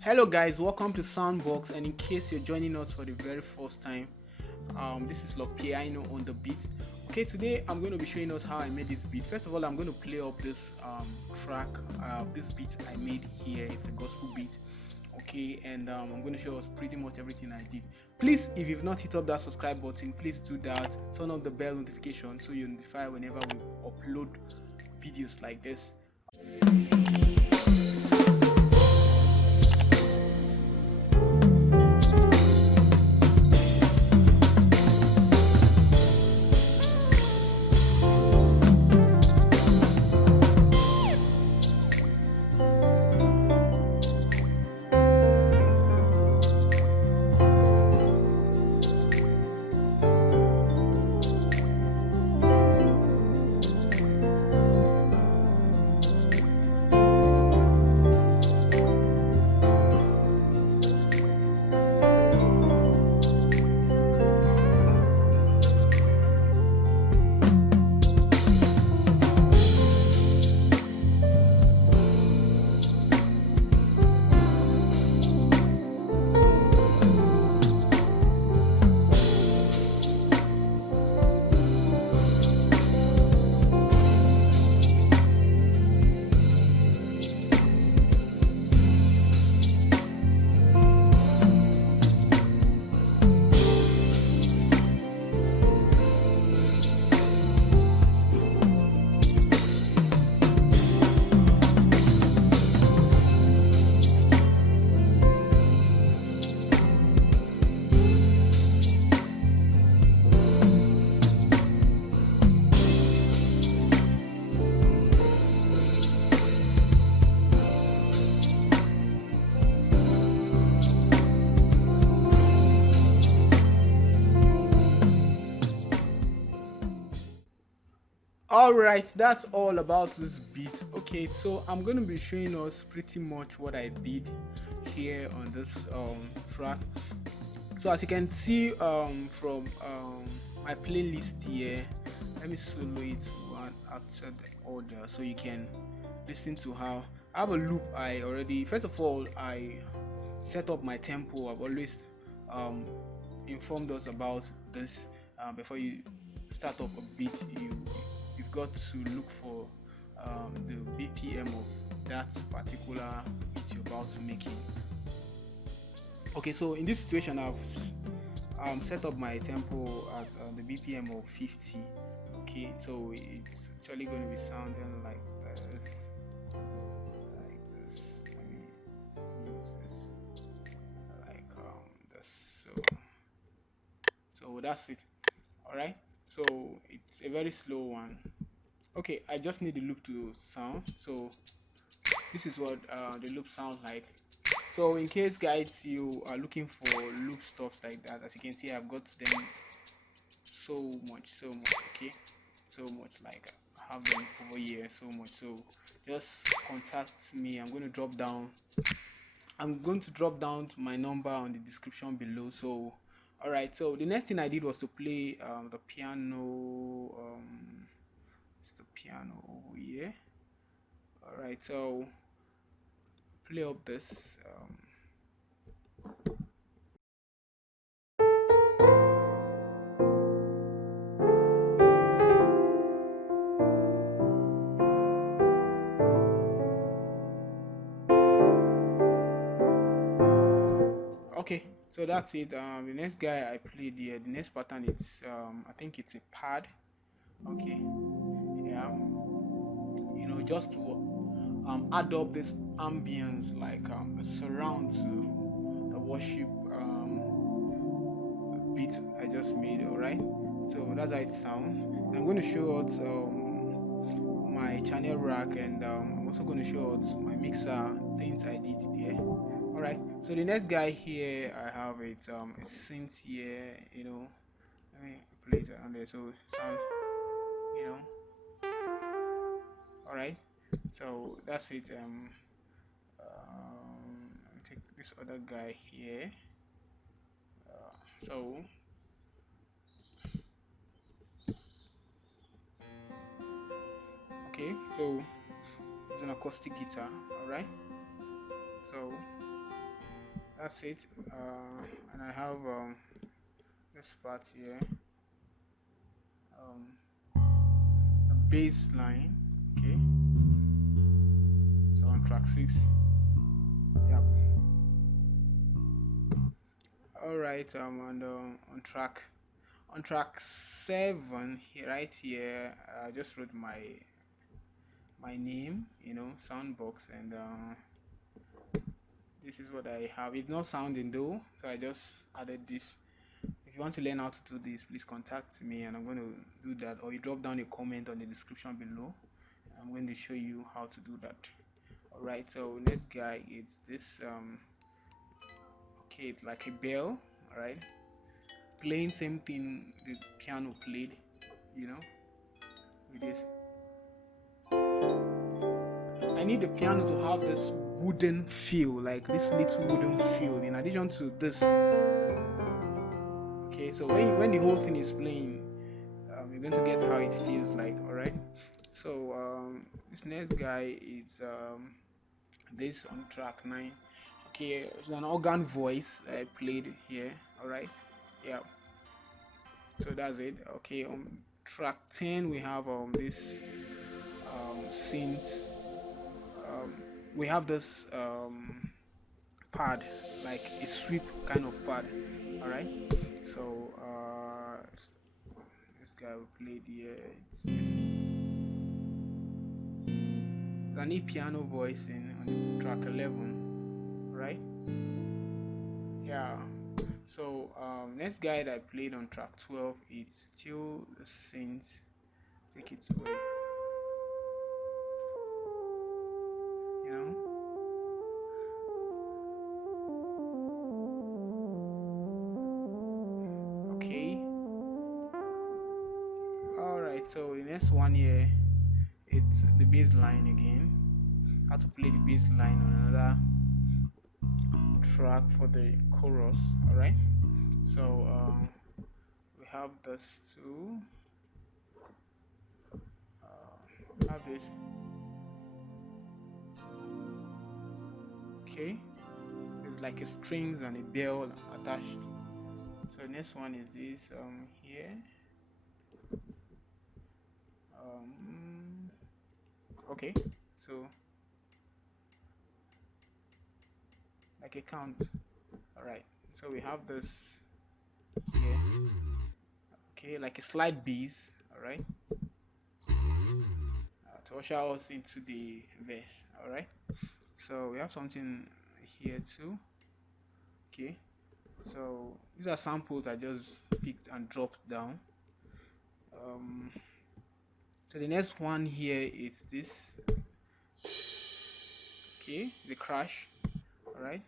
Hello guys, welcome to Soundbox, and in case you're joining us for the very first time, this is Piano on the beat. Okay, today I'm going to be showing us how I made this beat. First of all, I'm going to play up this track, this beat I made here. It's a gospel beat. Okay, and I'm going to show us pretty much everything I did. Please, if you've not hit up that subscribe button, please do that. Turn on the bell notification so you're notified whenever we upload videos like this. All right, that's all about this beat. Okay, so I'm going to be showing us pretty much what I did here on this track. So as you can see from my playlist here, let me solo it one after the order so you can listen to how I have a loop. I already, first of all, I set up my tempo. I've always um, informed us about this before you start up a beat. You've got to look for the BPM of that particular beat you're about to make it. Okay, so in this situation, I've set up my tempo at the BPM of 50. Okay, so it's actually going to be sounding like this, like this. Let me use this, like this. So that's it. All right. So it's a very slow one. Okay, I just need the loop to sound. So this is what the loop sounds like. So in case guys you are looking for loop stuffs like that, as you can see I've got them so much, okay, so much, like I have them over here so much. So just contact me. I'm going to drop down to my number on the description below. So all right, so the next thing I did was to play the piano. It's the piano over here. All right, so play up this okay, so that's it. The next guy I played here, the next pattern, it's I think it's a pad. Okay, yeah, just to add up this ambience, like a surround to the worship beat I just made. All right, so that's how it sounds. And I'm going to show out my channel rack, and I'm also going to show out my mixer things I did there. All right, so the next guy here I have it a synth here. Let me play it around there so sound, you know all right, so that's it. Let me take this other guy here. So okay, so it's an acoustic guitar. All right, so That's it. And I have this part here, the bass line. Okay, so on track 6. Yep. All right. And on track 7 here, right here, I just wrote my name, soundbox, and this is what I have. It's not sounding though, so I just added this. If you want to learn how to do this, please contact me, and I'm going to do that, or you drop down a comment on the description below. I'm going to show you how to do that. All right, so next guy is this. Okay, it's like a bell. All right, playing same thing the piano played, with this. I need the piano to have this wooden feel, like this little wooden feel, in addition to this. Okay, so when the whole thing is playing, you're going to get how it feels like. All right, so this next guy is this on track 9. Okay, it's an organ voice that I played here. All right, yeah, so that's it. Okay, on track 10 we have this synth. We have this pad, like a sweep kind of pad. All right, so this guy we played here, it's an E piano voice on track 11, right? Yeah. So next guy that I played on track 12, it's still the synth. Take it away. Okay. All right. So the next one here, it's the bass line again. How to play the bass line on another track for the chorus. All right, so we have this too. We have this. Okay, it's like a strings and a bell attached. So the next one is this here. Okay, so like a count. All right, so we have this here. Okay, like a slide bass. All right, to usher us into the verse. All right, so we have something here too. Okay, so these are samples I just picked and dropped down. So the next one here is this. Okay, the crash. All right,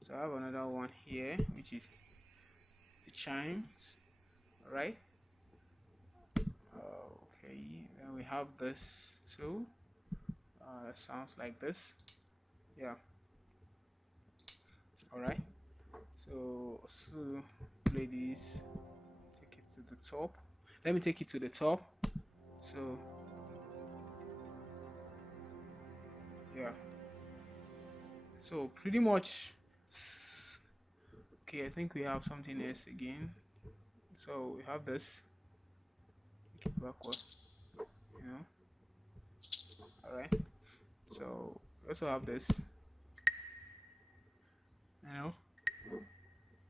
so I have another one here, which is the chimes. All right. Okay, then we have this too. That sounds like this. Yeah. All right. So play this. Take it to the top. Let me take it to the top. So yeah. So pretty much. Okay, I think we have something else again. So we have this. Take it backward. All right. So we also have this.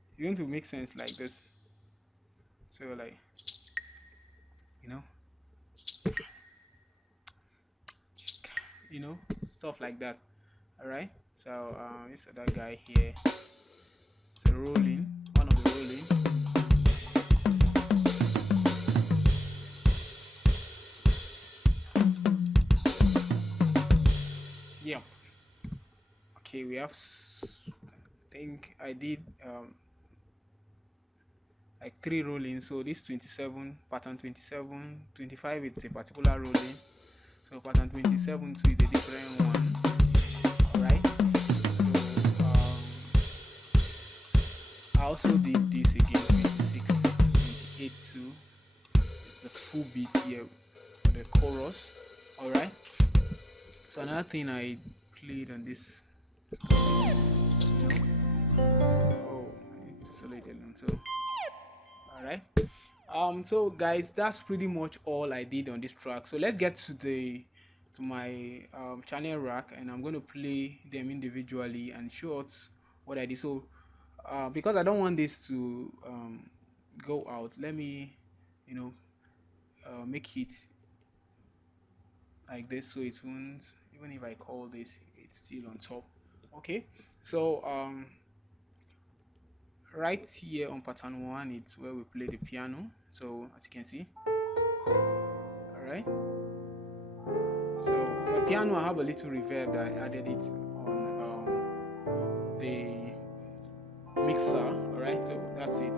It's going to make sense like this. So like, stuff like that. All right. So this other guy here, it's a rolling, one of the rolling. Yeah. Okay, we have. I think I did like 3 rollings. So this 27, pattern 27, 25. It's a particular rolling. So pattern 27 so it's a different one. Alright. So I also did this again, 26, 28 too. It's a full beat here for the chorus. Alright. So another thing I played on this, alone. So all right. So guys, that's pretty much all I did on this track. So let's get to my channel rack, and I'm going to play them individually and show us what I did. So because I don't want this to go out, let me, you know, make it like this so it won't, even if I call this, it's still on top. Okay, so right here on pattern 1, it's where we play the piano. So as you can see, all right. So my piano, I have a little reverb that I added it on the mixer. All right, so that's it.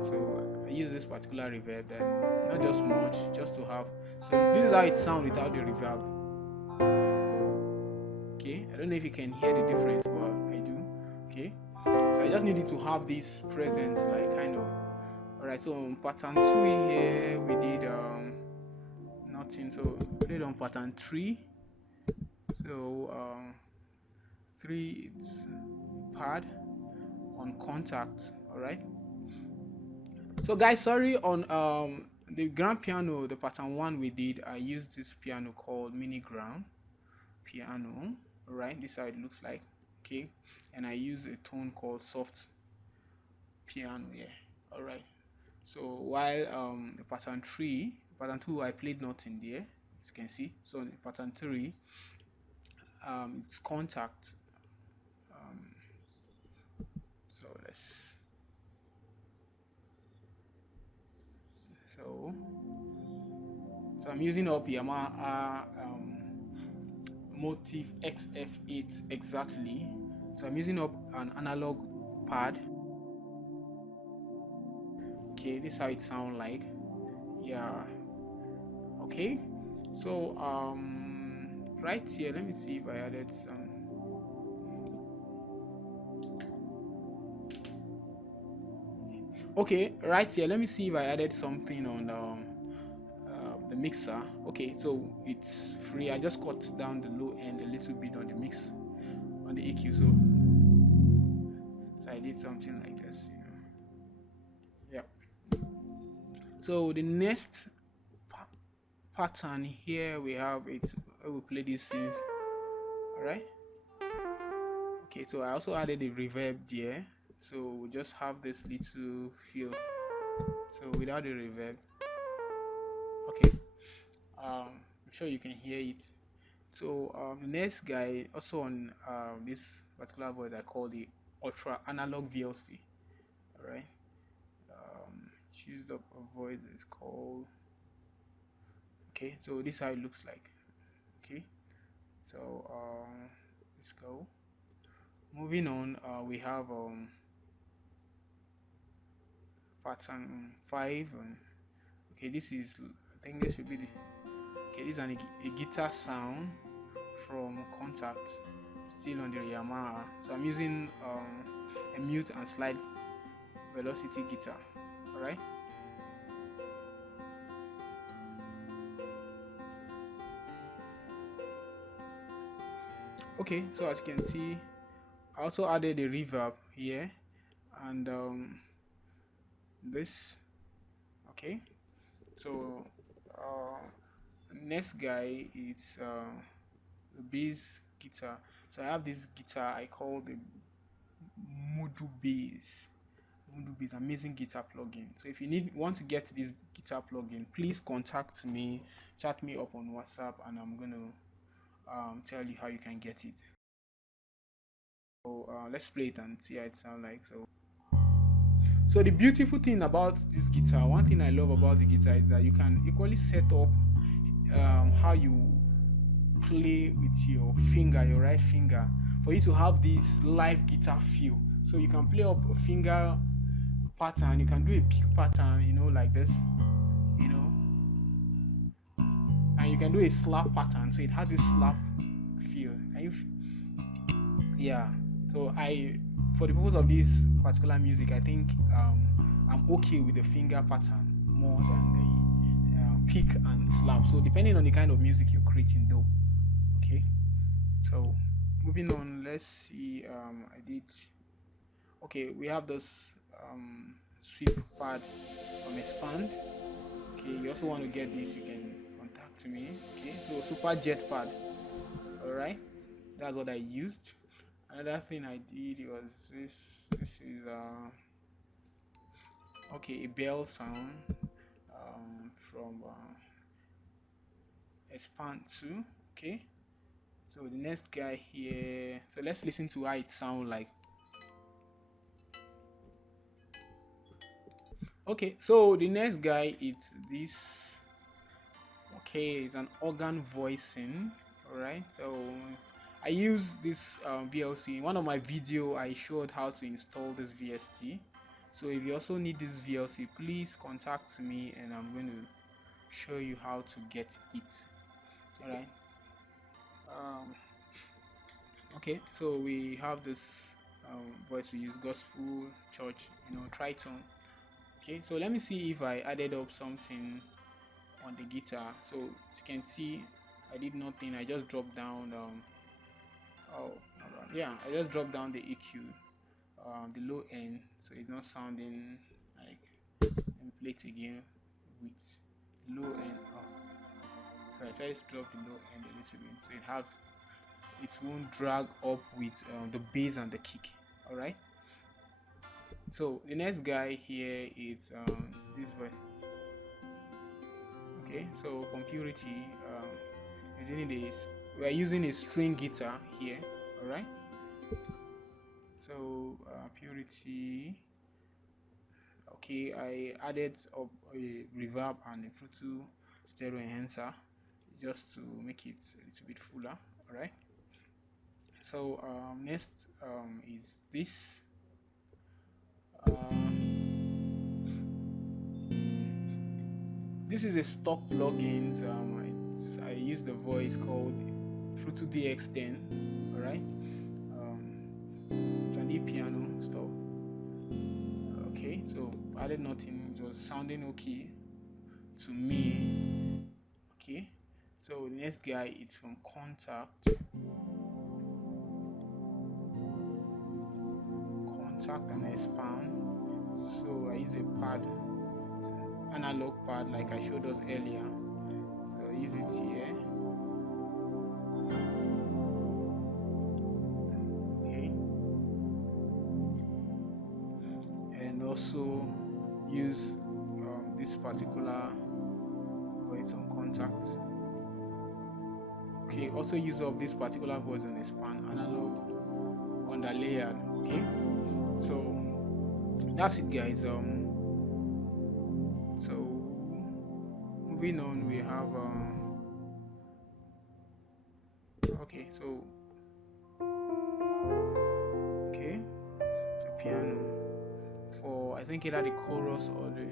So I use this particular reverb, and not just much, just to have. So this is how it sounds without the reverb. Okay, I don't know if you can hear the difference, but I do. Okay, so I just needed to have this presence, like kind of. All right, so on pattern 2 here we did nothing. So we played on pattern 3. So 3, it's pad on contact. All right. So guys, sorry, on the grand piano, the pattern 1 we did, I used this piano called mini grand piano. All right, this is how it looks like. Okay, and I use a tone called soft piano. Yeah. All right. So while the pattern pattern 2, I played nothing there, as you can see. So in pattern 3, it's contact. So let's. So I'm using up Yamaha Motif XF8 exactly. So I'm using up an analog pad. Okay, this is how it sounds like. Yeah. Okay. So right here, let me see if I added some. Okay, right here, let me see if I added something on the mixer. Okay, so it's free. I just cut down the low end a little bit on the mix, on the EQ. So I did something like this, you know. Yeah. So the next pattern here we have it. I will play these things. All right. Okay, so I also added a reverb there. So we just have this little feel. So without the reverb, okay. I'm sure you can hear it. So the next guy also on this particular voice I call the ultra analog VLC. All right. Choose up a voice is called. Okay, so this is how it looks like. Okay, so let's go. Moving on, we have pattern 5. Okay, this is, I think this should be the. Okay, this is a guitar sound from Contact, still on the Yamaha. So I'm using a mute and slide velocity guitar. All right. Okay, so as you can see, I also added a reverb here, and this. Okay, so next guy is the bass guitar. So I have this guitar I call the Moodoo Bass. Amazing guitar plugin. So if you want to get this guitar plugin, please contact me, chat me up on WhatsApp, and I'm gonna tell you how you can get it. So let's play it and see how it sounds like. So the beautiful thing about this guitar, one thing I love about the guitar is that you can equally set up how you play with your finger, your right finger, for you to have this live guitar feel. So you can play up a finger pattern, you can do a pick pattern, you know, like this, you know, and you can do a slap pattern, so it has this slap feel. Yeah. So for the purpose of this particular music, I think I'm okay with the finger pattern more than the pick and slap. So depending on the kind of music you're creating, though. Okay. So moving on, let's see. I did. Okay, we have this sweep pad from Expand. Okay, you also want to get this, you can contact me. Okay, so super jet pad. All right, that's what I used. Another thing I did was this is okay, a bell sound from Expand 2. Okay, so the next guy here, so let's listen to how it sounds like. Okay, so the next guy is this. Okay, it's an organ voicing. All right, so I use this VLC. In one of my video, I showed how to install this VST. So if you also need this VLC, please contact me and I'm going to show you how to get it. All right. Okay, so we have this voice we use, gospel, church, tritone. Okay, so let me see if I added up something on the guitar. So as you can see, I did nothing. I just dropped down oh yeah, I just dropped down the EQ, the low end, so it's not sounding like. Let me play it again with low end. So I just dropped the low end a little bit, so it won't drag up with the bass and the kick. All right. So the next guy here is this voice. Okay, so from Purity, we are using a string guitar here. All right. So Purity. Okay, I added up a reverb and a Fruit 2 stereo enhancer just to make it a little bit fuller. All right. So next is this. This is a stock plugins. I use the voice called Fruit 2 DX10. All right. An piano stuff. Okay, so I added nothing. It was sounding okay to me. Okay, so the next guy is from Contact and Expand. So I use a pad, analog pad, like I showed us earlier. So I use it here. Okay, and also use this particular voice on Contact. Okay, also use up this particular voice on Expand, analog underlayered. Okay, so that's it, guys. So moving on, we have okay, so okay, the piano for, I think either the chorus or the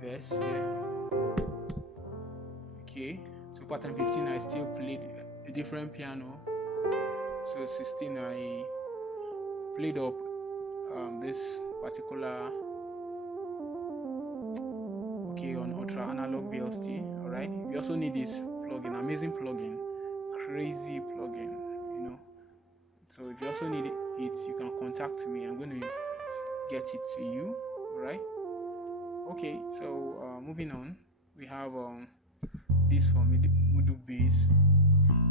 verse here. Okay, so pattern 15 I still played a different piano. So 16 I played up this particular, okay, on Ultra Analog VST. All right, we also need this plugin, amazing plugin, crazy plugin, so if you also need it, you can contact me. I'm going to get it to you. All right. Okay, so moving on, we have this from Moodle Bass.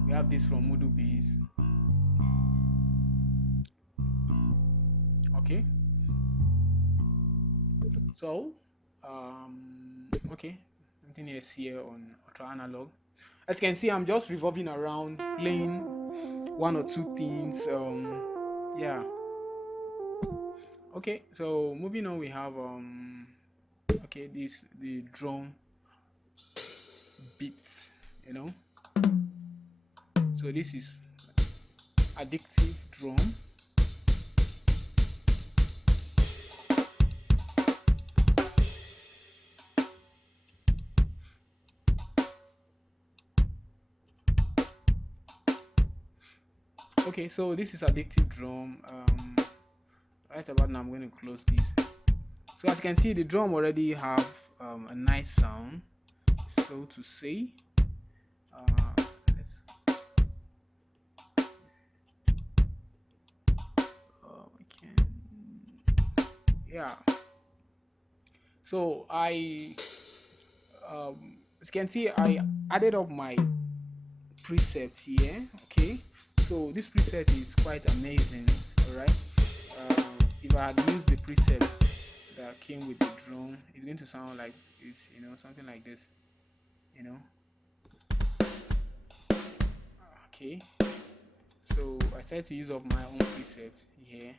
We have this from Moodle Bass. Okay, so okay, something else here on Ultra Analog. As you can see, I'm just revolving around, playing one or two things. Yeah. Okay, so moving on, we have okay, the drum beat, so this is addictive drum. Okay, so this is addictive drum. Right about now I'm going to close this. So as you can see, the drum already have a nice sound, so to say. Yeah, So as you can see, I added up my presets here. Okay, so this preset is quite amazing. All right, if I had used the preset that came with the drum, it's going to sound like this, something like this, you know. Okay, so I decided to use up my own preset here.